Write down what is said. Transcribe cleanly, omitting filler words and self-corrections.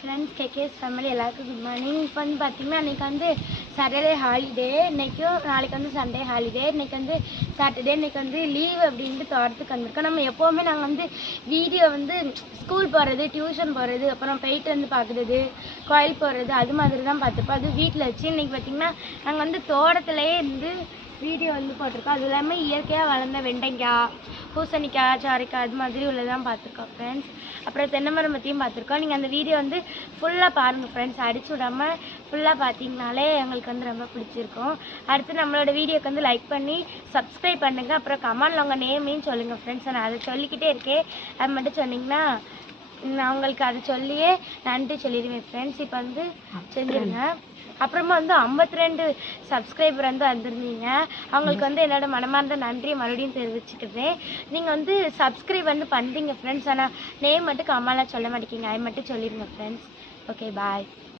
Friends KKS family எல்லாருக்கும் good morning. இப்போ வந்து பார்த்திங்கன்னா இன்றைக்கி வந்து சாட்டர்டே ஹாலிடே, இன்றைக்கும் நாளைக்கு வந்து சண்டே ஹாலிடே, இன்றைக்கி வந்து சாட்டர்டே, இன்றைக்கி வந்து லீவ் அப்படின்ட்டு தோட்டத்துக்கு வந்திருக்கோம். நம்ம எப்போவுமே நாங்கள் வந்து வீடியோ வந்து ஸ்கூல் போகிறது, டியூஷன் போகிறது, அப்புறம் போயிட்டு வந்து பார்க்குறது, கோயில் போகிறது, அது மாதிரி தான் பார்த்துப்போம். அது வீட்டில் வச்சு இன்றைக்கி பார்த்திங்கன்னா நாங்கள் வந்து தோட்டத்துலேயே இருந்து வீடியோ வந்து போட்டிருக்கோம். அது இல்லாமல் இயற்கையாக வளர்ந்த வெண்டைக்காய், பூசணிக்காய், சாரைக்காய் அது மாதிரி உள்ளதான் பார்த்துருக்கோம் ஃப்ரெண்ட்ஸ். அப்புறம் தென்னை மரம் பற்றியும் பார்த்துருக்கோம். நீங்கள் அந்த வீடியோ வந்து ஃபுல்லாக பாருங்கள் ஃப்ரெண்ட்ஸ், அடிச்சு விடாமல் ஃபுல்லாக பார்த்தீங்கனாலே எங்களுக்கு வந்து ரொம்ப பிடிச்சிருக்கும். அடுத்து நம்மளோட வீடியோக்கு வந்து லைக் பண்ணி சப்ஸ்கிரைப் பண்ணுங்கள். அப்புறம் கமெண்டில் உங்கள் நேமையும் சொல்லுங்கள் ஃப்ரெண்ட்ஸ். நான் அதை சொல்லிக்கிட்டே இருக்கேன், அது மட்டும் சொன்னிங்கன்னா நான் உங்களுக்கு அதை சொல்லியே நன்றி சொல்லிடுவேன் ஃப்ரெண்ட்ஸ். இப்போ வந்து செஞ்சுருங்க. அப்புறமா வந்து 52 சப்ஸ்கிரைபர் வந்து வந்திருந்தீங்க. அவங்களுக்கு வந்து என்னோட மனமார்ந்த நன்றியை மறுபடியும் தெரிவிச்சுக்கிறேன். நீங்கள் வந்து சப்ஸ்கிரைப் வந்து பண்ணுறீங்க ஃப்ரெண்ட்ஸ், ஆனால் நேம் மட்டும் கமெண்ட்ல சொல்ல மாட்டேங்கிங்க, அது மட்டும் சொல்லிடுங்க ஃப்ரெண்ட்ஸ். ஓகே, பாய்.